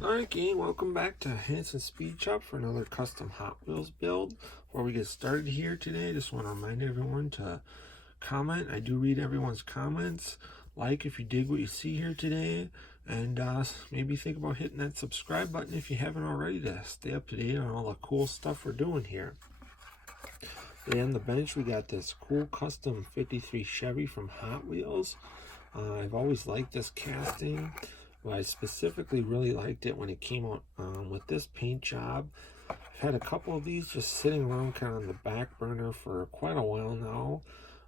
Alright gang, welcome back to Hansen Speed Shop for another custom Hot Wheels build. Before we get started here today, just want to remind everyone to comment. I do read everyone's comments. Like if you dig what you see here today, and maybe think about hitting that subscribe button if you haven't already to stay up to date on all the cool stuff we're doing here. Today on the bench we got this cool custom 53 Chevy from Hot Wheels. I've always liked this casting. Well, I specifically really liked it when it came out with this paint job. I've had a couple of these just sitting around kind of on the back burner for quite a while now.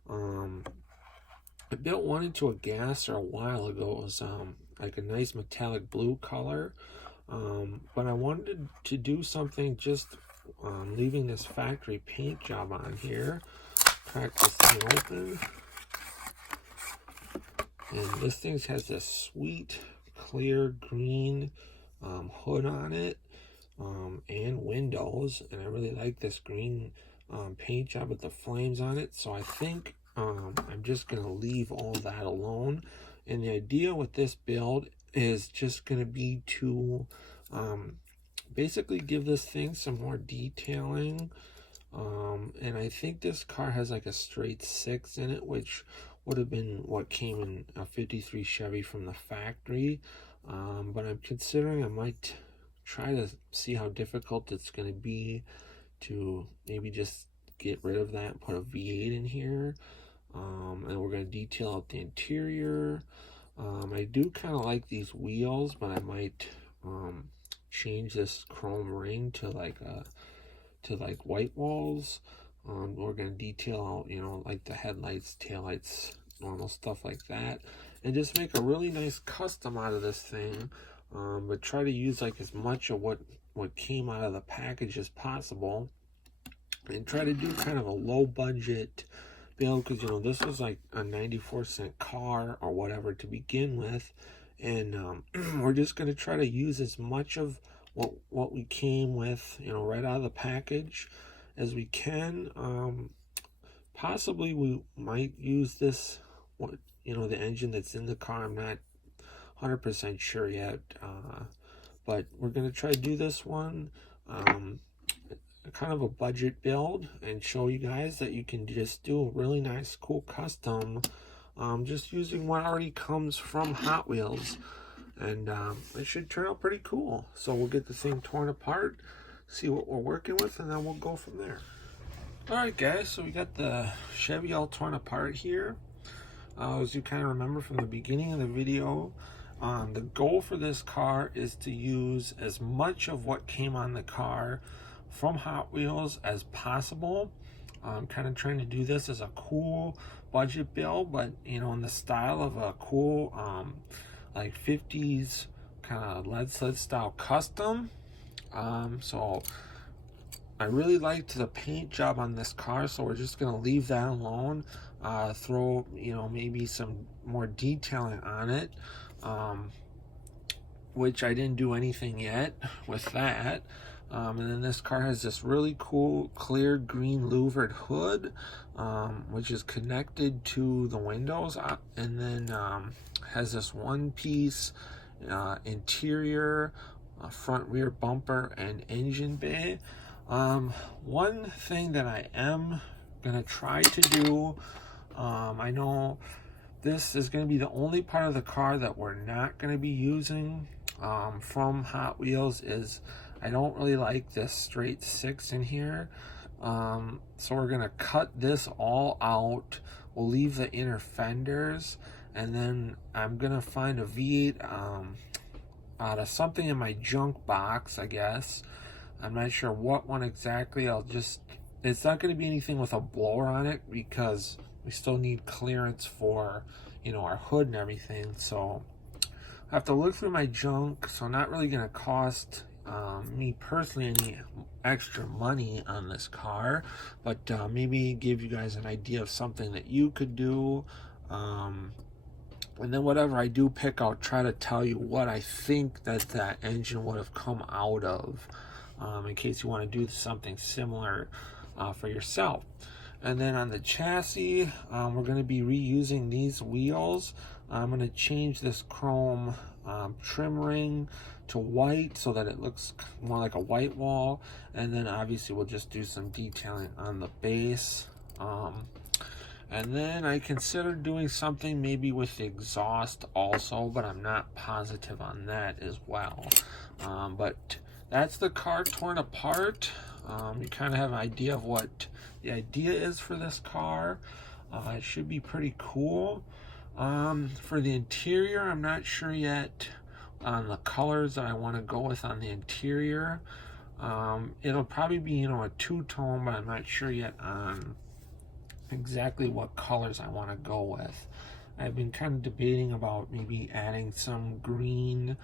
I built one into a gasser a while ago. It was like a nice metallic blue color. But I wanted to do something just leaving this factory paint job on here. Crack this thing open. And this thing has this sweet clear green hood on it and windows, and I really like this green paint job with the flames on it, so I think I'm just going to leave all that alone. And the idea with this build is just going to be to basically give this thing some more detailing, and I think this car has like a straight 6 in it, which would have been what came in a 53 Chevy from the factory, but I'm considering I might try to see how difficult it's going to be to maybe just get rid of that and put a V8 in here, and we're going to detail out the interior. I do kind of like these wheels, but I might change this chrome ring to like white walls. We're going to detail out, you know, like the headlights, taillights, normal stuff like that, and just make a really nice custom out of this thing, but try to use like as much of what came out of the package as possible, and try to do kind of a low budget build, because, you know, this was like a 94-cent car or whatever to begin with, and we're just going to try to use as much of what we came with, you know, right out of the package as we can. Possibly we might use this, you know, the engine that's in the car. I'm not 100% sure yet, but we're going to try to do this one kind of a budget build and show you guys that you can just do a really nice cool custom just using what already comes from Hot Wheels, and it should turn out pretty cool. So we'll get the thing torn apart, see what we're working with, and then we'll go from there. Alright guys, so we got the Chevy all torn apart here. As you kind of remember from the beginning of the video, the goal for this car is to use as much of what came on the car from Hot Wheels as possible. I'm kind of trying to do this as a cool budget build, but, you know, in the style of a cool like 50s kind of lead sled style custom. So I really liked the paint job on this car, so we're just going to leave that alone. Throw, you know, maybe some more detailing on it, which I didn't do anything yet with that. And then this car has this really cool clear green louvered hood, which is connected to the windows, and then has this one piece interior, front rear bumper, and engine bay. One thing that I am gonna try to do, I know this is going to be the only part of the car that we're not going to be using from Hot Wheels, is I don't really like this straight 6 in here, so we're going to cut this all out. We'll leave the inner fenders, and then I'm going to find a V8 out of something in my junk box, I guess. I'm not sure what one exactly. It's not going to be anything with a blower on it, because we still need clearance for, you know, our hood and everything. So I have to look through my junk, so not really going to cost me personally any extra money on this car, but maybe give you guys an idea of something that you could do. And then whatever I do pick, I'll try to tell you what I think that engine would have come out of, in case you want to do something similar for yourself. And then on the chassis, we're going to be reusing these wheels. I'm going to change this chrome trim ring to white so that it looks more like a white wall. And then obviously we'll just do some detailing on the base. And then I considered doing something maybe with the exhaust also, but I'm not positive on that as well. But that's the car torn apart. You kind of have an idea of what the idea is for this car. It should be pretty cool. For the interior, I'm not sure yet on the colors that I want to go with on the interior. It'll probably be, a two-tone, but I'm not sure yet on exactly what colors I want to go with. I've been kind of debating about maybe adding some green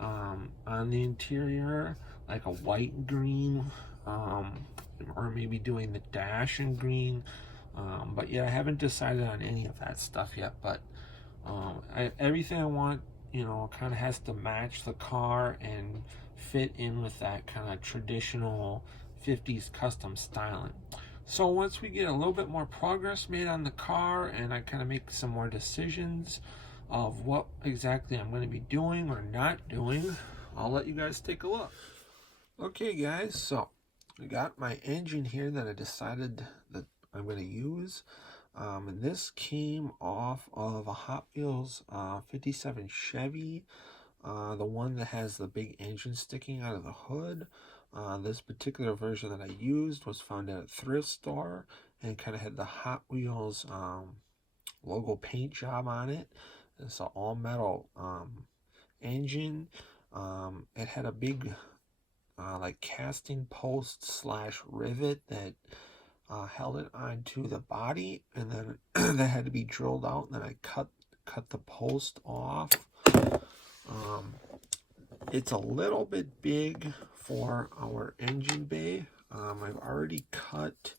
on the interior, like a white green, or maybe doing the dash in green. But yeah, I haven't decided on any of that stuff yet. But everything I want, kind of has to match the car and fit in with that kind of traditional 50s custom styling. So once we get a little bit more progress made on the car and I kind of make some more decisions of what exactly I'm going to be doing or not doing, I'll let you guys take a look. Okay guys, so I got my engine here that I decided that I'm going to use. And this came off of a Hot Wheels 57 Chevy, the one that has the big engine sticking out of the hood. This particular version that I used was found at a thrift store and kind of had the Hot Wheels logo paint job on it. It's an all metal engine. It had a big like casting post / rivet that held it onto the body, and then that had to be drilled out, and then I cut the post off. It's a little bit big for our engine bay. I've already cut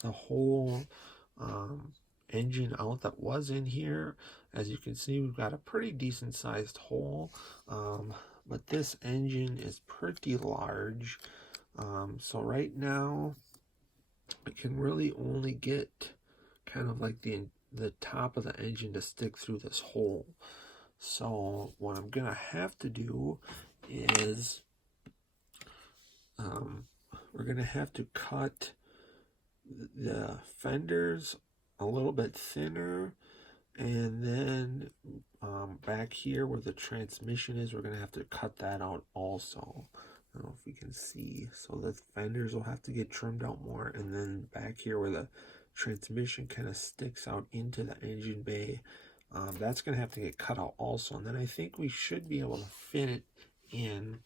the whole engine out that was in here. As you can see, we've got a pretty decent sized hole, but this engine is pretty large. So right now I can really only get kind of like the top of the engine to stick through this hole. So what I'm gonna have to do is we're gonna have to cut the fenders a little bit thinner, and then back here where the transmission is, we're gonna have to cut that out also. I don't know if we can see. So the fenders will have to get trimmed out more, and then back here where the transmission kind of sticks out into the engine bay, that's going to have to get cut out also. And then I think we should be able to fit it in.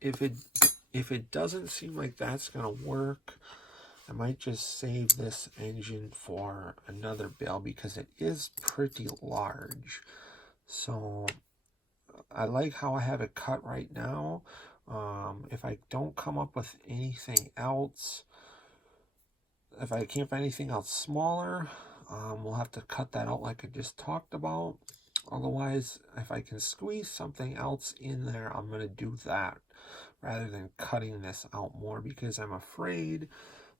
If it doesn't seem like that's going to work, I might just save this engine for another build because it is pretty large. So I like how I have it cut right now. If I don't come up with anything else, if I can't find anything else smaller, we'll have to cut that out like I just talked about. Otherwise, if I can squeeze something else in there, I'm going to do that rather than cutting this out more, because I'm afraid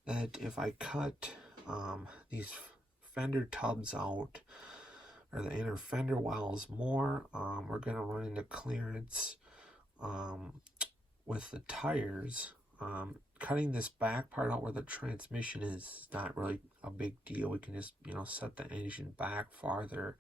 that if I cut these fender tubs out, or the inner fender wells more, we're going to run into clearance with the tires. Cutting this back part out where the transmission is not really a big deal. We can just, set the engine back farther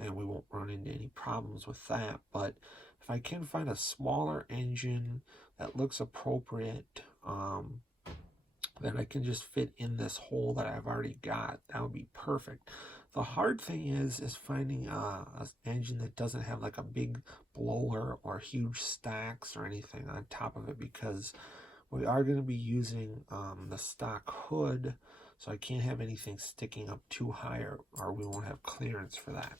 and we won't run into any problems with that. But if I can find a smaller engine that looks appropriate, that I can just fit in this hole that I've already got, that would be perfect. The hard thing is finding an engine that doesn't have like a big blower or huge stacks or anything on top of it, because we are going to be using the stock hood, so I can't have anything sticking up too high, or we won't have clearance for that.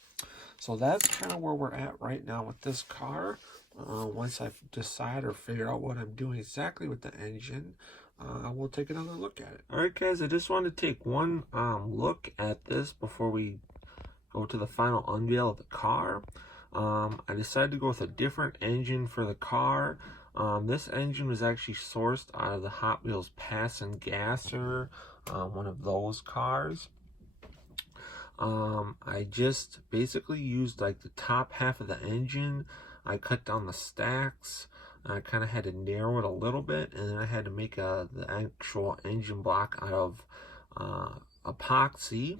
So that's kind of where we're at right now with this car. Once I've decided or figured out what I'm doing exactly with the engine, we'll take another look at it. Alright guys, I just wanted to take one look at this before we go to the final unveil of the car. I decided to go with a different engine for the car. This engine was actually sourced out of the Hot Wheels Pass and Gasser, one of those cars. I just basically used like the top half of the engine. I cut down the stacks. I kind of had to narrow it a little bit, and then I had to make the actual engine block out of epoxy.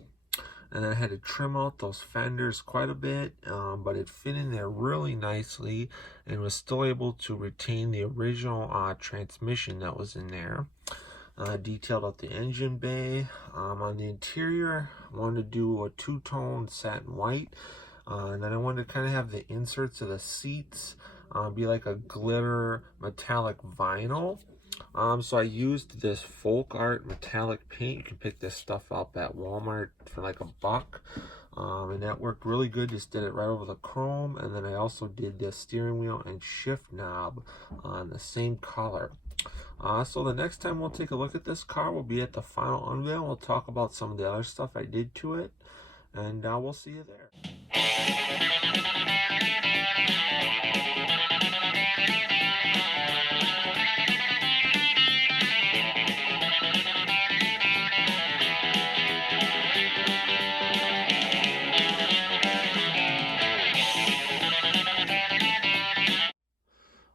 And then I had to trim out those fenders quite a bit, but it fit in there really nicely and was still able to retain the original transmission that was in there. Detailed out the engine bay. On the interior, I wanted to do a two-tone satin white, and then I wanted to kind of have the inserts of the seats be like a glitter metallic vinyl. So I used this folk art metallic paint. You can pick this stuff up at Walmart for like $1. And that worked really good. Just did it right over the chrome. And then I also did the steering wheel and shift knob on the same color. So the next time we'll take a look at this car, we'll be at the final unveil. We'll talk about some of the other stuff I did to it. And we'll see you there.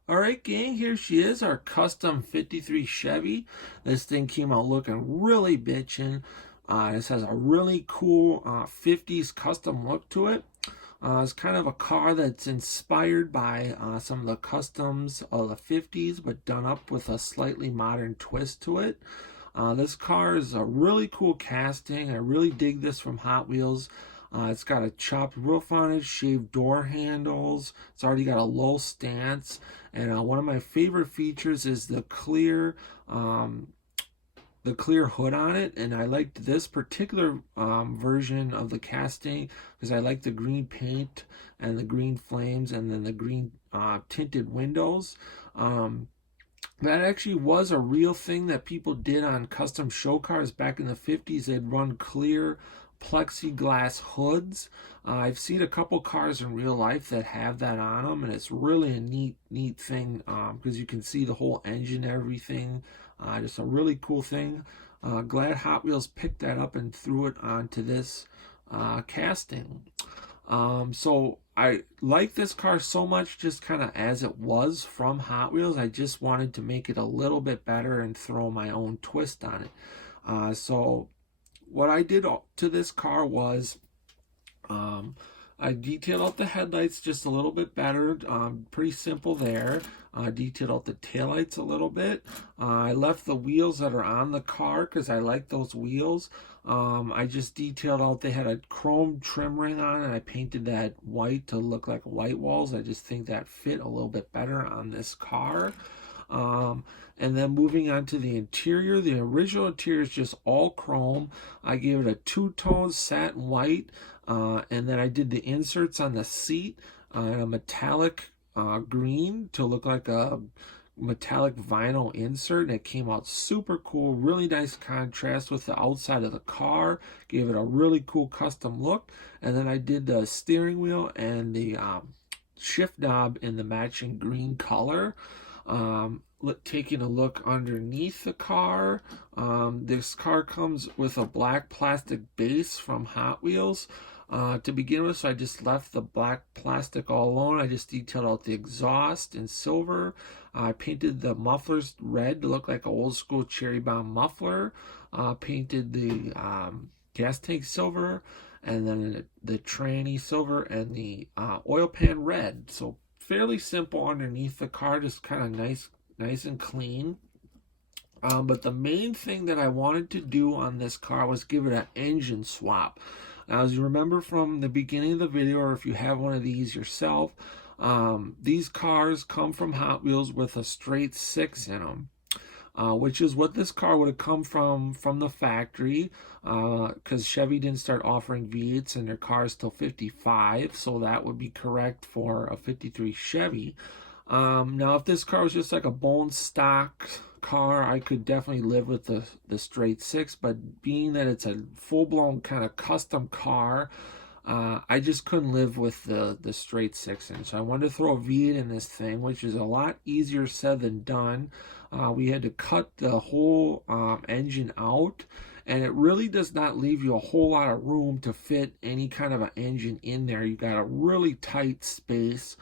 Alright gang, here she is, our custom 53 Chevy. This thing came out looking really bitchin'. This has a really cool 50s custom look to it. It's kind of a car that's inspired by some of the customs of the 50s, but done up with a slightly modern twist to it. This car is a really cool casting. I really dig this from Hot Wheels. It's got a chopped roof on it, shaved door handles. It's already got a low stance. And one of my favorite features is the clear hood on it. And I liked this particular version of the casting because I like the green paint and the green flames and then the green tinted windows. That actually was a real thing that people did on custom show cars back in the 50s. They'd run clear plexiglass hoods. I've seen a couple cars in real life that have that on them, and it's really a neat thing because you can see the whole engine and everything. Just a really cool thing. Glad Hot Wheels picked that up and threw it onto this casting. So I like this car so much just kind of as it was from Hot Wheels. I just wanted to make it a little bit better and throw my own twist on it. So what I did to this car was I detailed out the headlights just a little bit better. Pretty simple there. Detailed out the taillights a little bit. I left the wheels that are on the car because I like those wheels. I just detailed out, they had a chrome trim ring on and I painted that white to look like white walls. I just think that fit a little bit better on this car. And then moving on to the interior, the original interior is just all chrome. I gave it a two-tone satin white, and then I did the inserts on the seat in a metallic green to look like a metallic vinyl insert, and it came out super cool. Really nice contrast with the outside of the car. Gave it a really cool custom look. And then I did the steering wheel and the shift knob in the matching green color. Taking a look underneath the car, this car comes with a black plastic base from Hot Wheels to begin with, so I just left the black plastic all alone. I just detailed out the exhaust in silver. I painted the mufflers red to look like an old school cherry bomb muffler. Painted the gas tank silver, and then the tranny silver and the oil pan red. So fairly simple underneath the car, just kind of nice and clean. But the main thing that I wanted to do on this car was give it an engine swap. Now, as you remember from the beginning of the video, or if you have one of these yourself, these cars come from Hot Wheels with a straight 6 in them. Which is what this car would have come from the factory, because Chevy didn't start offering V8s in their cars till 55, so that would be correct for a 53 Chevy. Now, if this car was just like a bone stock car, I could definitely live with the straight 6, but being that it's a full-blown kind of custom car, I just couldn't live with the straight 6-inch. So I wanted to throw a V8 in this thing, which is a lot easier said than done. We had to cut the whole engine out, and it really does not leave you a whole lot of room to fit any kind of an engine in there. You got a really tight space.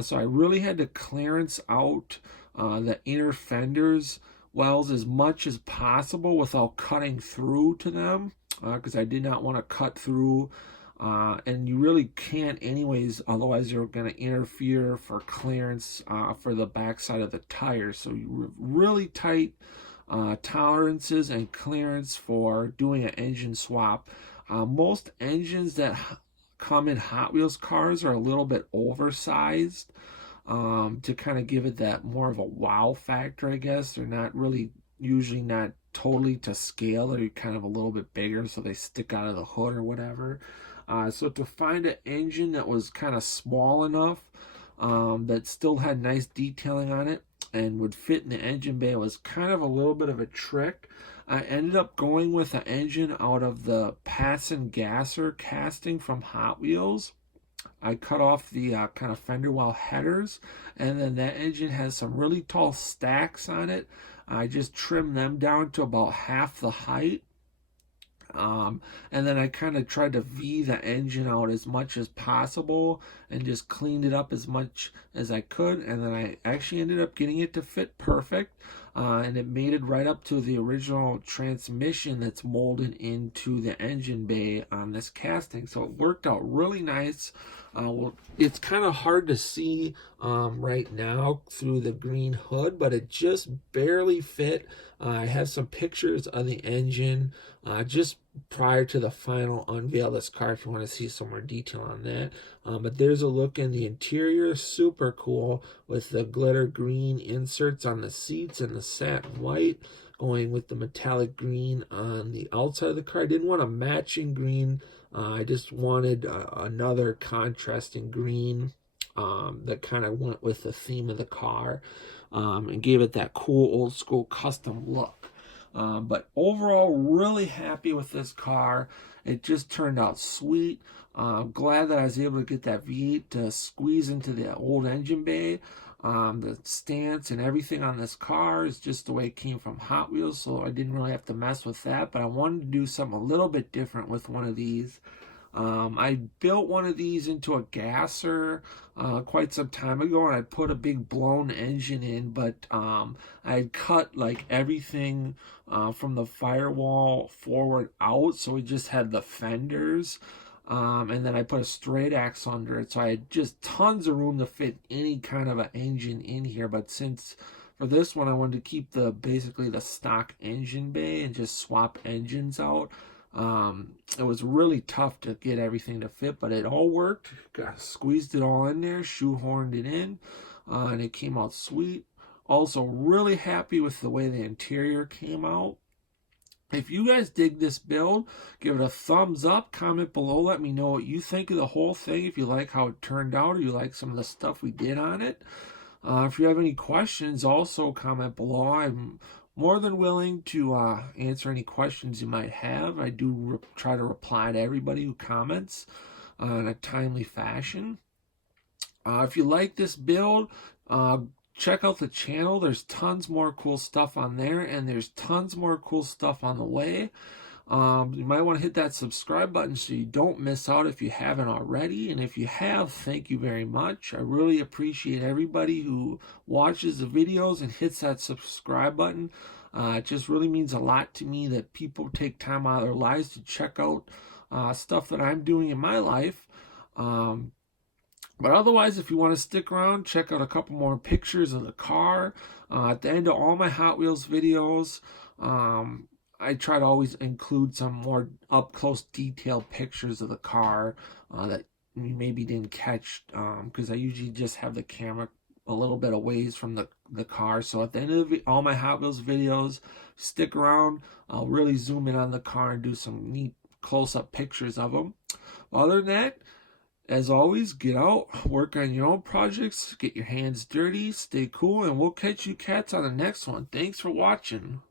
So I really had to clearance out the inner fenders wells as much as possible without cutting through to them, because I did not want to cut through, and you really can't anyways, otherwise you're going to interfere for clearance for the backside of the tires. So you really tight tolerances and clearance for doing an engine swap. Most engines that come in Hot Wheels cars are a little bit oversized, to kind of give it that more of a wow factor, I guess. They're not really, usually not totally to scale. They're kind of a little bit bigger, so they stick out of the hood or whatever. So to find an engine that was kind of small enough, that still had nice detailing on it and would fit in the engine bay was kind of a little bit of a trick. I ended up going with an engine out of the Pass and Gasser casting from Hot Wheels. I cut off the kind of fender well headers, and then that engine has some really tall stacks on it. I just trimmed them down to about half the height. And then I kind of tried to V the engine out as much as possible and just cleaned it up as much as I could. And then I actually ended up getting it to fit perfect. And it made it right up to the original transmission that's molded into the engine bay on this casting. So it worked out really nice. Well, it's kind of hard to see right now through the green hood, but it just barely fit. I have some pictures of the engine just prior to the final unveil of this car if you want to see some more detail on that. But there's a look in the interior, super cool, with the glitter green inserts on the seats and the satin white, going with the metallic green on the outside of the car. I didn't want a matching green. I just wanted another contrasting green that kind of went with the theme of the car, and gave it that cool old school custom look. But overall, really happy with this car. It just turned out sweet. Glad that I was able to get that V8 to squeeze into the old engine bay. The stance and everything on this car is just the way it came from Hot Wheels, so I didn't really have to mess with that. But I wanted to do something a little bit different with one of these. I built one of these into a gasser quite some time ago, and I put a big blown engine in, but I had cut like everything from the firewall forward out, so we just had the fenders, and then I put a straight axle under it, so I had just tons of room to fit any kind of an engine in here. But since for this one I wanted to keep the basically the stock engine bay and just swap engines out, it was really tough to get everything to fit, but it all worked. Squeezed it all in there, shoehorned it in, and it came out sweet. Also, really happy with the way the interior came out. If you guys dig this build, give it a thumbs up, comment below, let me know what you think of the whole thing, if you like how it turned out or you like some of the stuff we did on it. If you have any questions, also comment below. I'm more than willing to answer any questions you might have. I do try to reply to everybody who comments in a timely fashion. If you like this build, check out the channel. There's tons more cool stuff on there, and there's tons more cool stuff on the way. You might want to hit that subscribe button so you don't miss out if you haven't already. And if you have, thank you very much. I really appreciate everybody who watches the videos and hits that subscribe button. It just really means a lot to me that people take time out of their lives to check out stuff that I'm doing in my life. But otherwise, if you want to stick around, check out a couple more pictures of the car. At the end of all my Hot Wheels videos, I try to always include some more up-close detailed pictures of the car that you maybe didn't catch, because I usually just have the camera a little bit away from the car. So at the end of all my Hot Wheels videos, stick around. I'll really zoom in on the car and do some neat close-up pictures of them. Other than that, as always, get out, work on your own projects, get your hands dirty, stay cool, and we'll catch you cats on the next one. Thanks for watching.